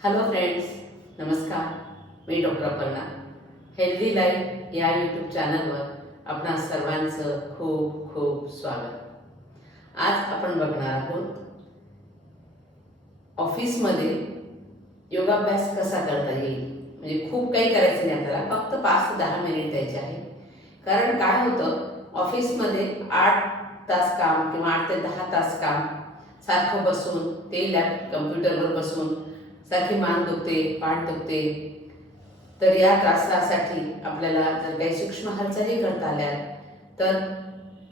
Hello friends नमस्कार. मी doctor Aparna. Healthy life या यूट्यूब चॅनलवर आपणा सर्वांचं खूप खूप स्वागत. आज आपण बघणार आहोत ऑफिसमध्ये योगाभ्यास कसा करता येईल? म्हणजे खूप काही करायचं नाही आपल्याला फक्त पाच ते दहा मिनिट द्यायचे आहे कारण काय होतं ऑफिसमध्ये आठ तास काम किंवा आठ ते दहा तास काम सारखं बसून ते लॅप कम्प्युटरवर बसून सारखी मान दुखते पाठ दुखते. तर या त्रासासाठी आपल्याला जर काही सूक्ष्म हालचाली करता आल्या तर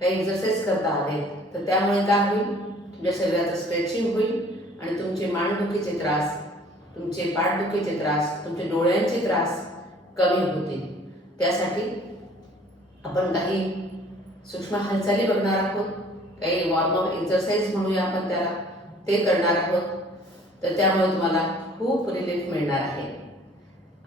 काही एक्सरसाइज करता आले तर त्यामुळे काय होईल? तुमच्या शरीराचं स्ट्रेचिंग होईल आणि तुमचे मानदुखीचे त्रास तुमचे पाठदुखीचे त्रास तुमचे डोळ्यांचे त्रास कमी होतील. त्यासाठी आपण काही सूक्ष्म हालचाली बघणार आहोत काही वॉर्मअप एक्सरसाइज म्हणूया आपण त्याला ते करणार आहोत. तर त्यामुळे तुम्हाला खूप रिलीफ मिळणार आहे.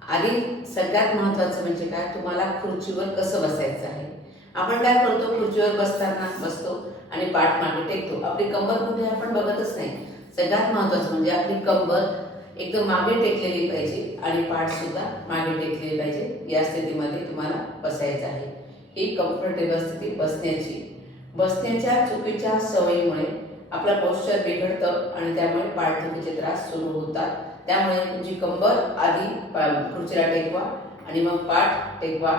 आधी सगळ्यात महत्त्वाचं म्हणजे काय? तुम्हाला खुर्चीवर कसं बसायचं आहे? आपण काय करतो? खुर्चीवर बसताना बसतो आणि पाठ मागे टेकतो. आपली कंबर कुठे आपण बघतच नाही. सगळ्यात महत्त्वाचं म्हणजे आपली कंबर एकदम मागे टेकलेली पाहिजे आणि पाठसुद्धा मागे टेकलेली पाहिजे. या स्थितीमध्ये तुम्हाला बसायचं आहे. ही कम्फर्टेबल स्थिती बसण्याची. बसण्याच्या चुकीच्या सवयीमुळे आपला पोश्चर बिघडतं आणि त्यामुळे पाठदुखीचे त्रास सुरू होतात. त्यामुळे तुमची कंबर आधी खुर्चीला टेकवा आणि मग पाठ टेकवा.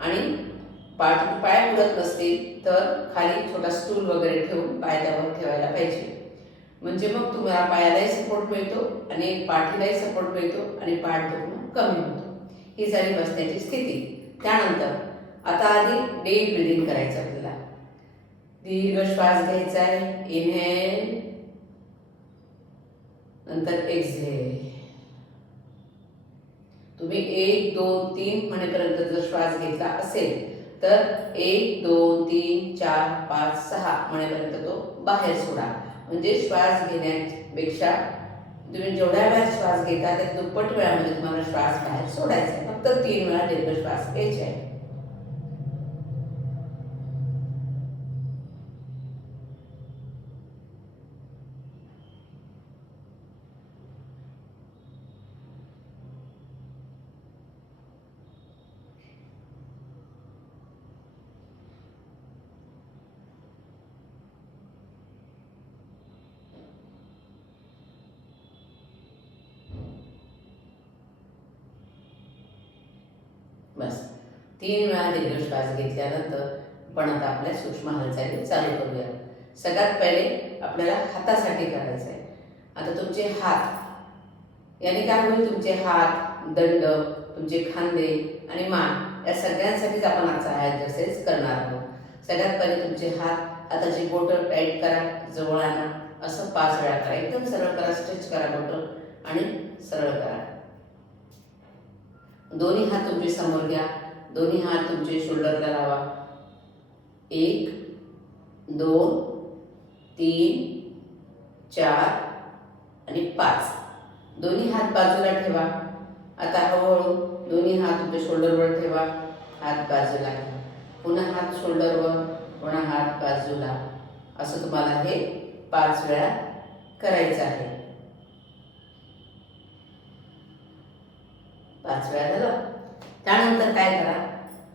आणि पाठ पाय उडत नसतील तर खाली छोटा स्टूल वगैरे ठेवून पाय त्यावर ठेवायला पाहिजे. म्हणजे मग तुम्हाला पायालाही सपोर्ट मिळतो आणि पाठीलाही सपोर्ट मिळतो आणि पाठ दुखणं कमी होतो. ही झाली बसण्याची स्थिती. त्यानंतर आता आधी डे ब्रिदिंग करायचं. दीर्घ श्वास घ्यायचा आहे. इनहेल नंतर एक्झेल तुम्ही एक दोन तीन म्हणेपर्यंत जर श्वास घेतला असेल तर एक दोन तीन चार पाच सहा म्हणेपर्यंत तो बाहेर सोडा. म्हणजे श्वास घेण्यापेक्षा तुम्ही जेवढ्या वेळा श्वास घेता त्या दुप्पट वेळामध्ये तुम्हाला श्वास बाहेर सोडायचा आहे. फक्त तीन वेळा दीर्घ श्वास घ्यायचे आहे बस तीन वेळा दीर्घ श्वास घेतल्यानंतर आपण आता आपल्या सूक्ष्म हालचाली चालू करूया. सगळ्यात पहिले आपल्याला हातासाठी करायचं आहे. आता तुमचे हात याने काय होईल? तुमचे हात दंड तुमचे खांदे आणि मान या सगळ्यांसाठीच आपण आजचा हा एक्सरसाइज करणार आहोत. सगळ्यात पहिले तुमचे हात हाताची बोटं टाईट करा जवळ आणा. असं पाच वेळा करा. एकदम सरळ करा स्ट्रेच करा बोटं आणि सरळ करा. दोन्ही हात तुमचे समोर घ्या. दोन्ही हात तुमचे शोल्डरला लावा. एक दोन तीन चार आणि पाच. दोन्ही हात बाजूला ठेवा. आता हळूहळू दोन्ही हात तुमच्या शोल्डरवर ठेवा. हात बाजूला घ्या पुन्हा हात शोल्डरवर पुन्हा हात बाजूला. असं तुम्हाला हे पाच वेळा करायचं आहे. पाच वेळा झालं? त्यानंतर काय करा?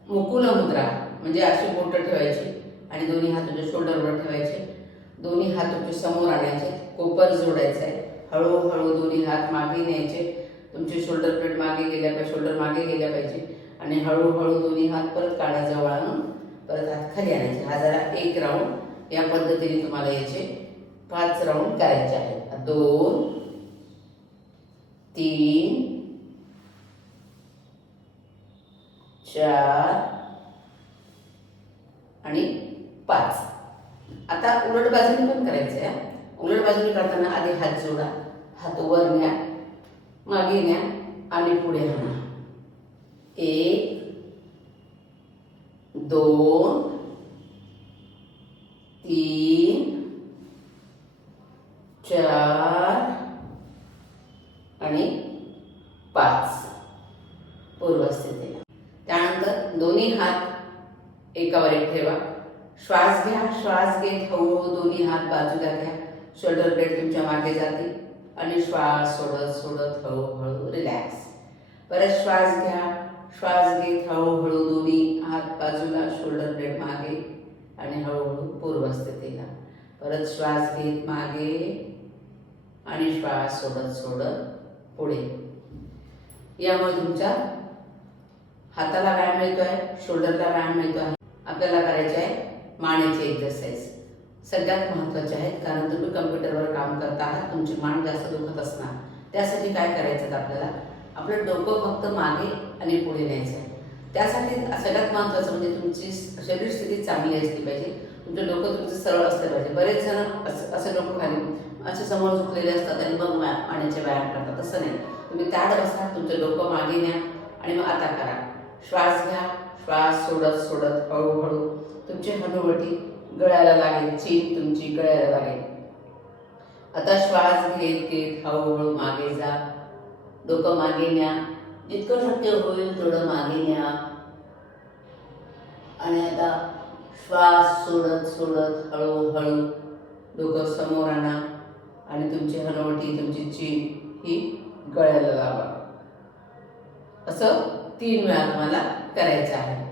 मुकुल मुद्रा म्हणजे अशी बोटं ठेवायची आणि दोन्ही हात तुझ्या शोल्डरवर ठेवायचे. दोन्ही हात तुमचे समोर आणायचे. कोपर जोडायचं आहे हळूहळू दोन्ही हात मागे न्यायचे. तुमचे शोल्डर प्लेट मागे गेल्या पाहिजे शोल्डर मागे गेल्या पाहिजे. आणि हळूहळू दोन्ही हात परत काढायचा जवळ आणून परत हात खाली आणायचे. हा जरा एक राऊंड या पद्धतीने तुम्हाला याचे पाच राऊंड करायचे आहेत. दोन तीन चार आणि पाच. आता उलट बाजूने पण करायचं आहे उलट बाजूने करताना आधी हात जोडा. हात वर न्या मागे न्या आणि पुढे हाणा. एक दोन तीन चार आणि पाच. पूर्वस्थितीला. त्यानंतर दोन्ही हात एकावर एक ठेवा. श्वास घ्या श्वास घेत हळूहळू दोन्ही हात बाजूला घ्या. शोल्डर ब्लेड तुमच्या मागे जातील आणि श्वास सोडत सोडत हळूहळू रिलॅक्स परत श्वास घ्या. श्वास घेत हळूहळू दोन्ही हात बाजूला शोल्डर ब्लेड मागे आणि हळूहळू पूर्वस्थितीला. परत श्वास घेत मागे आणि श्वास सोडत सोडत पुढे. यामुळे तुमच्या हाताला व्यायाम मिळतो आहे शोल्डरला व्यायाम मिळतो आहे आपल्याला करायचे आहे मानेचे एक्सरसाइज सगळ्यात महत्त्वाचे आहेत कारण तुम्ही कम्प्युटरवर काम करता आहात तुमची मान जास्त दुखत असणार. त्यासाठी काय करायचं आपल्याला? आपलं डोकं फक्त मागे आणि पुढे न्यायचं आहे त्यासाठी सगळ्यात महत्त्वाचं म्हणजे तुमची शरीर स्थिती चांगली असली पाहिजे. तुमचं डोकं तुमचं सरळ असलं पाहिजे. बरेच जण असं असं डोकं खाली असे समोर झुकलेले असतात आणि मग मानेचे व्यायाम करतात. तसं नाही. तुम्ही ताड बसा तुमचं डोकं मागे न्या आणि मग आता करा. श्वास घ्या. श्वास सोडत सोडत हळूहळू तुमची हनुवटी गळ्याला लागेल. चीन तुमची गळ्याला लागेल. आता श्वास घेत घेत हळूहळू मागे जा. डोकं मागे न्या. जितकं शक्य होईल थोडं मागे न्या. आणि आता श्वास सोडत सोडत हळूहळू डोकं समोर आणा. आणि तुमची हनुवटी तुमची चीन ही गळ्याला लावा. असं तीन वेळा तुम्हाला करायचं आहे.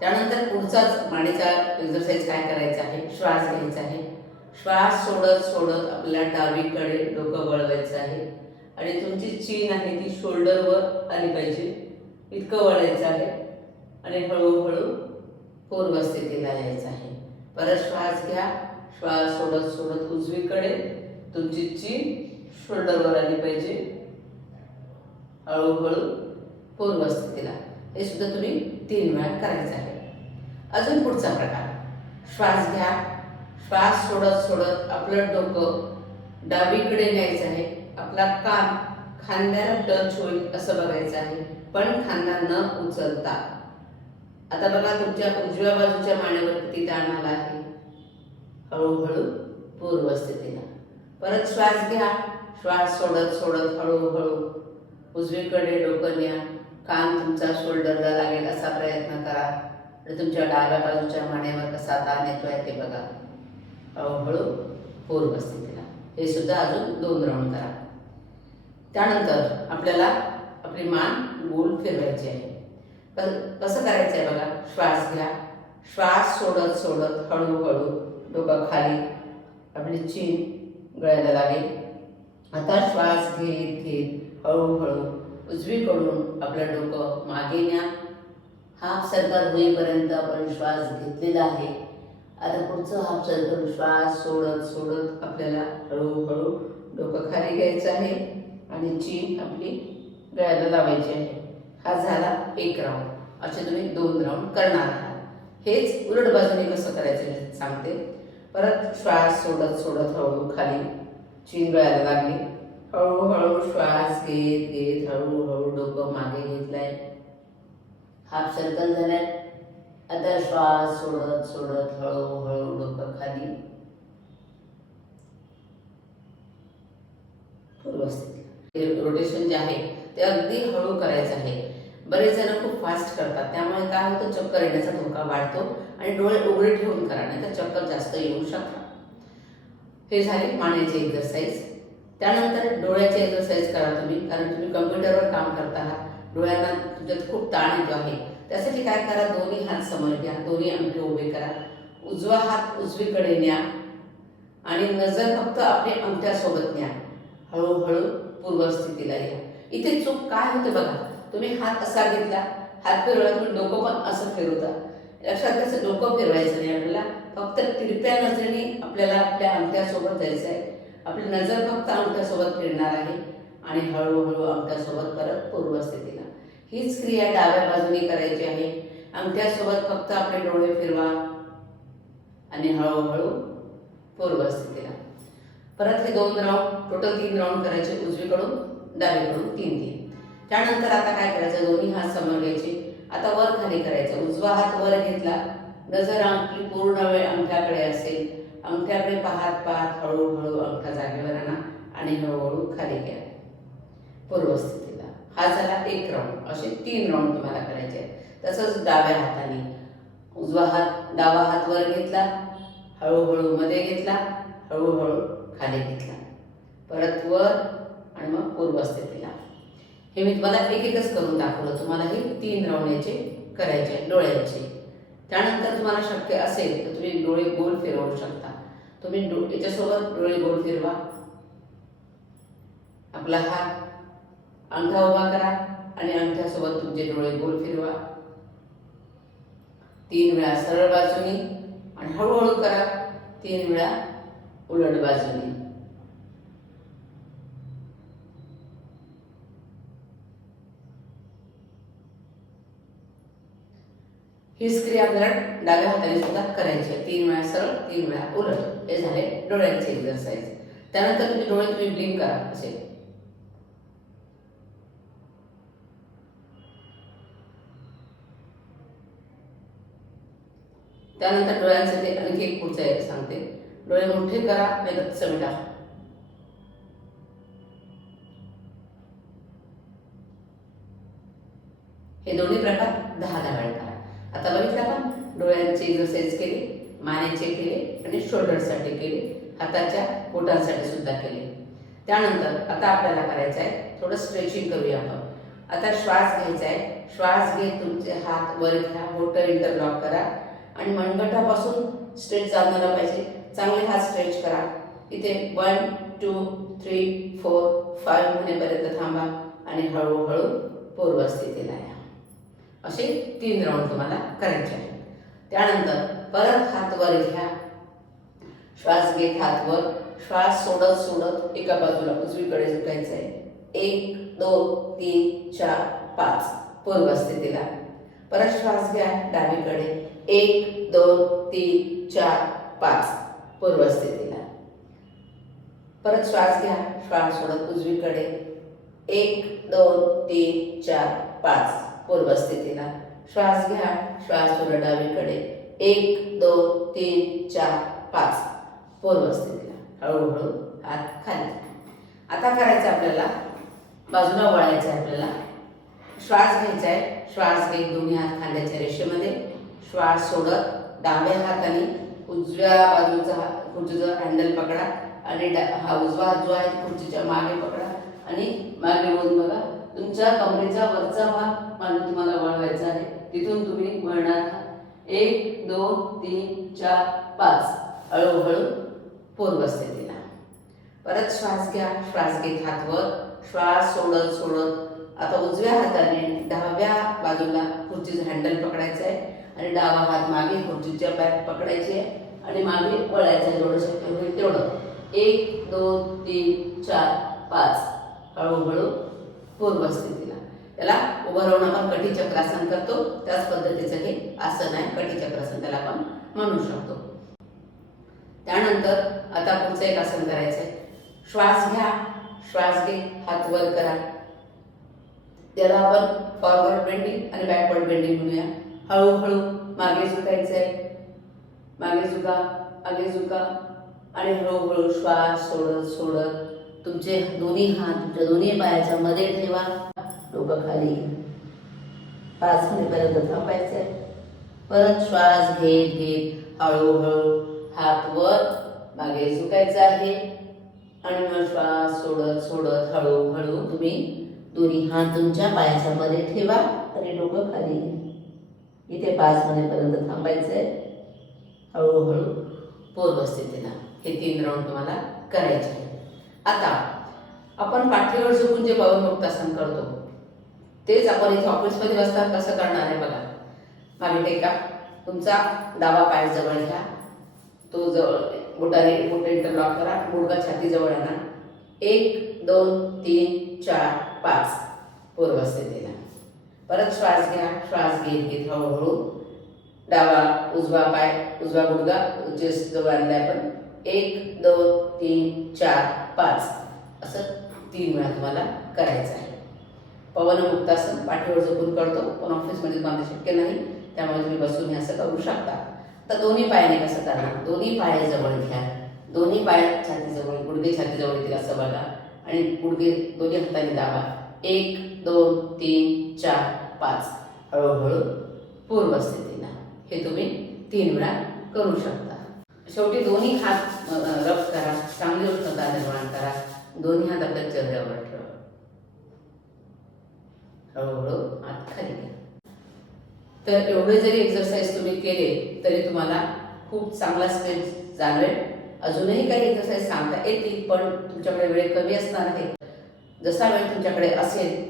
त्यानंतर पुढचाच मानेचा एक्झरसाईज काय करायचा आहे? श्वास घ्यायचा आहे. श्वास सोडत सोडत आपल्याला डावीकडे डोकं वळवायचं आहे. आणि तुमची चीन आहे ती शोल्डरवर आली पाहिजे. इतकं वळायचं आहे. आणि हळूहळू पूर्वस्थितीला यायचं आहे. परत श्वास घ्या. श्वास सोडत सोडत उजवीकडे तुमची चीन शोल्डरवर आली पाहिजे. हळूहळू पूर्वस्थितीला हे सुद्धा तुम्ही तीन वेळा करायचं आहे. अजून पुढचा प्रकार. श्वास घ्या. श्वास सोडत सोडत आपलं डोकं डावीकडे न्यायचं आहे. आपला कान खांद्याला टच होईल असं बघायचं आहे. पण खांदा न उचलता. आता बघा तुमच्या उजव्या बाजूच्या मानेवर किती ताण आला आहे. हळूहळू पूर्वस्थितीला. परत श्वास घ्या. श्वास सोडत सोडत हळूहळू उजवीकडे डोकं न्या. कान तुमचा शोल्डरला लागेल असा प्रयत्न करा. आणि तुमच्या डाव्या बाजूच्या मानेवर कसा ताण येतो आहे ते बघा. हळूहळू पूर्वस्थितीला हे सुद्धा अजून दोन राऊंड करा. त्यानंतर आपल्याला आपली मान गोल फिरवायची आहे. कसं करायचं आहे बघा? श्वास घ्या. श्वास सोडत सोडत हळूहळू डोकं खाली आपली चीन गळायला लागेल. आता श्वास घेत घेत हळूहळू उजवीकडून आपलं डोकं मागे न्या. हाफ सर्कल होईपर्यंत आपण श्वास घेतलेला आहे. आता पुढचं हाफ सर्कल श्वास सोडत सोडत आपल्याला हळूहळू डोकं खाली घ्यायचं आहे आणि चीन आपली गळ्याला लावायची आहे. हा झाला एक राऊंड असे तुम्ही दोन राऊंड करणार आहात. हेच उलट बाजूने कसं करायचं सांगते. परत श्वास सोडत सोडत हळू खाली चीन गळ्याला लागली. हो, हो, हळूहळू श्वास घेत घेत हळूहळू डोकं मागे घेतलंय. हाफ सर्कल झालाय. आता श्वास सोडत सोडत हळूहळू डोकं खाली. रोटेशन जे आहे ते अगदी हळू करायचं आहे. बरेच जण खूप फास्ट करतात. त्यामुळे काय होतं चक्कर येण्याचा धोका वाढतो आणि डोळे उघडे ठेवून करा नाही तर चक्कर जास्त येऊ शकतात. हे झाले मानेचे एक्सरसाइज त्यानंतर डोळ्याची एक्सरसाइज करा तुम्ही कारण तुम्ही कम्प्युटरवर काम करता आहात. डोळ्यांना तुमच्यात खूप ताण येतो आहे. त्यासाठी काय करा दोन्ही हात समोर घ्या दोन्ही अंगठे उभे करा. उजवा हात उजवीकडे न्या आणि नजर फक्त आपली अंगठ्यासोबत न्या. हळूहळू पूर्वस्थितीला या. इथे चूक काय होते बघा. तुम्ही हात असा घेतला हात फिरवला तुम्ही डोकं पण असं फिरवता. लक्षात त्याचं डोकं फिरवायचं नाही आपल्याला. फक्त तिरप्या नजरेने आपल्याला आपल्या अंगठ्यासोबत जायचं आहे आपली नजर फक्त अंगठ्यासोबत फिरणार आहे आणि हळूहळू अंगठ्यासोबत परत पूर्वस्थितीला. हीच क्रिया डाव्या बाजूने करायची आहे. अंगठ्यासोबत फक्त आपले डोळे फिरवा आणि हळूहळू पूर्वस्थितीला. परत हे दोन राऊंड टोटल तीन राऊंड करायचे उजवीकडून डावीकडून तीन तीन. त्यानंतर आता काय करायचं? दोन्ही हात समोर घ्यायचे. आता वर खाली करायचं. उजवा हात वर घेतला. नजर आपली पूर्ण वेळ अंगठ्याकडे असेल. अंगठ्याकडे पाहत पाहत हळूहळू अंगठा जागेवर आणा आणि हळूहळू खाली घ्या. पूर्वस्थितीला. हा झाला एक राऊंड असे तीन राऊंड तुम्हाला करायचे आहेत. तसंच डाव्या हाताने. उजवा हात डावा हात वर घेतला. हळूहळू मध्ये घेतला. हळूहळू खाली घेतला. परत वर आणि मग पूर्वस्थितीला. हे मी तुम्हाला एक एकच करून दाखवलं. तुम्हाला हे तीन राऊंड याचे करायचे आहेत डोळ्यांचे. त्यानंतर तुम्हाला शक्य असेल तर तुम्ही डोळे गोल फिरवू शकता. तुम्ही डो याच्यासोबत डोळे गोल फिरवा. आपला हात अंगठा उभा करा आणि अंगठ्यासोबत तुमचे डोळे गोल फिरवा. तीन वेळा सरळ बाजूनी आणि हळूहळू करा. तीन वेळा उलट बाजूनी. हीच डाव्या हाताने सुद्धा करायची. आहे तीन वेळा सरळ तीन वेळा उलट. हे झाले डोळ्यांचे एक्झरसाईज त्यानंतर तुम्ही डोळे तुम्ही ब्लिंक करा असे. त्यानंतर डोळ्यांसाठी आणखी एक पुढचं एक सांगते. डोळे मोठे करा नाही तर टाका. हे दोन्ही प्रकार दहा दहा वेळ करा. आता बघितलं का डोळ्यांचे एक्सरसाइज केली मानेचे केले आणि शोल्डरसाठी केले हाताच्या बोटांसाठी सुद्धा केले. त्यानंतर आता आपल्याला करायचं आहे थोडं स्ट्रेचिंग करूया आपण. आता श्वास घ्यायचा आहे श्वास घेत तुमचे हात वर घ्या बोटं इंटरलॉक करा आणि मनगटापासून स्ट्रेच जाणवला पाहिजे. चांगले हात स्ट्रेच करा. इथे one two three four five होण्यापर्यंत थांबा आणि हळूहळू पूर्वस्थितीला या. असे तीन राऊंड तुम्हाला करायचे आहे त्यानंतर परत हात वर घ्या. श्वास घेत हात वर श्वास सोडत सोडत एका बाजूला उजवीकडे झुकायचं आहे एक दोन तीन चार पाच. पूर्व स्थितीला. परत श्वास घ्या डावीकडे. एक दोन तीन चार पाच. पूर्व स्थितीला. परत श्वास घ्या. श्वास सोडत उजवीकडे. एक दोन तीन चार पाच. पूर्व स्थितीला. श्वास घ्या. श्वास सोडत डावीकडे एक दोन तीन चार पाच. पूर्वस्थितीला हळूहळू हात खाली. आता करायचं आपल्याला बाजूला वळायचं आहे आपल्याला. श्वास घ्यायचा आहे. श्वास घेत दोन्ही हात खांद्याच्या रेषेमध्ये. श्वास सोडत डाव्या हाताने उजव्या बाजूचा हात खुर्चीचा हँडल पकडा आणि डा हा उजवा हात जो आहे खुर्चीच्या मागे पकडा आणि मागे वळून बघा. तुमच्या कमरेचा वरचा भाग मागे तुम्हाला वळवायचा आहे. तिथून तुम्ही वळणार आहात. एक दोन तीन चार पाच. हळूहळू पूर्व स्थितीला परत श्वास घ्या. श्वास घेत हातवर श्वास सोडत सोडत. आता उजव्या हाताने डाव्या बाजूला खुर्चीचं हँडल पकडायचं आहे. आणि डावा हात मागे खुर्चीच्या बॅग पकडायची आहे. आणि मागे वळायचं आहे जेवढं शक्य होईल तेवढं. एक दोन तीन चार पाच. हळूहळू पूर्व स्थितीला त्याला उभं राहून आपण कटी चक्रासन करतो. त्याच पद्धतीचं हे आसन आहे. कठी चक्रासन त्याला आपण म्हणू शकतो. त्यानंतर आता पुढचं एक आसन करायचं आहे श्वास घ्या. श्वास घे. हात वर करा. त्याला आपण फॉरवर्ड बेंडिंग आणि बॅकवर्ड बेंडिंग म्हणूया. हळूहळू मागे झुकायचं आहे मागे झुका मागे झुका आणि हळूहळू श्वास सोडत सोडत तुमचे दोन्ही हात तुमच्या दोन्ही पायाच्या मध्ये ठेवा. डोकं खाली पाच मिनिटपर्यंत थांबायचं आहे परत श्वास घेत घेत हळूहळू हात वर मागे झुकायचं आहे. आणि मग श्वास सोडत सोडत हळूहळू तुम्ही दोन्ही हात तुमच्या पायाच्या मध्ये ठेवा आणि डोकं खाली इथे पाच मिनिटपर्यंत थांबायचं आहे हळूहळू पूर्व स्थितीला हे तीन राऊंड तुम्हाला करायचे आहे आता आपण पाठीवर झुकून जे पवनमुक्तासन करतो तेच आपण इथे ऑफिसमध्ये बसता कसं करणार आहे बघा. मागे टेका. तुमचा डावा पाय जवळ घ्या. तो जवळ बोटाने बोट इंटरलॉक करा. गुडगा छाती जवळ आणा. एक दोन तीन चार पाच. पूर्वस्थितीला. परत श्वास घ्या. श्वास घेत घेत हळूहळू. डावा उजवा पाय उजवा गुडगा चेस्ट जवळ आणलाय आपण. एक दोन तीन चार पाच. असं तीन वेळा तुम्हाला करायचं आहे. पवनमुक्तासन पाठीवर झोपून करतो पण ऑफिसमध्ये तुम्हाला शक्य नाही. त्यामुळे तुम्ही बसून हे असं करू शकता. तर दोन्ही पायाने कसं करणार दोन्ही पाय जवळ घ्या. दोन्ही पाय छातीजवळ गुडघे छातीजवळ येतील असं बघा. आणि गुडघे दोन्ही हाताने दाबा. एक दोन तीन चार पाच. हळूहळू पूर्व स्थितीला हे तुम्ही तीन वेळा करू शकता. शेवटी दोन्ही हात रफ करा. चांगली उष्णता निर्माण करा. दोन्ही हात आपल्या चेहऱ्यावर ठेवा. हळूहळू हात खाली घ्या. तर एवढे जरी एक्सरसाइज तुम्ही केले तरी तुम्हाला खूप चांगला स्ट्रेस जाणवेल. अजूनही काही एक्सरसाइज सांगता येतील पण तुमच्याकडे वेळ कमी असणार आहे. जसा वेळ तुमच्याकडे असेल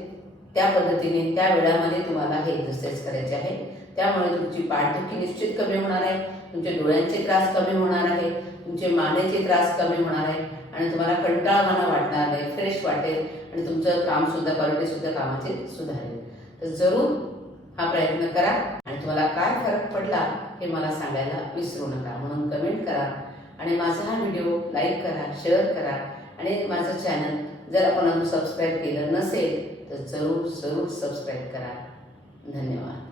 त्या पद्धतीने त्या वेळामध्ये तुम्हाला हे एक्सरसाइज करायचे आहे. त्यामुळे तुमची पाठदुखी निश्चित कमी होणार आहे तुमचे डोळ्यांचे त्रास कमी होणार आहे. तुमचे मानेचे त्रास कमी होणार आहे आणि तुम्हाला कंटाळवाना वाटणार नाही फ्रेश वाटेल आणि तुमचं कामसुद्धा क्वालिटीसुद्धा कामाचे सुधारेल. तर जरूर हा प्रयत्न करा आणि तुम्हाला काय फरक पडला हे मला सांगायला विसरू नका. म्हणून कमेंट करा आणि माझा हा व्हिडिओ लाईक करा शेअर करा आणि माझं चॅनल जर आपण अजून सबस्क्राईब केलं नसेल तर जरूर जरूर सबस्क्राईब करा. धन्यवाद.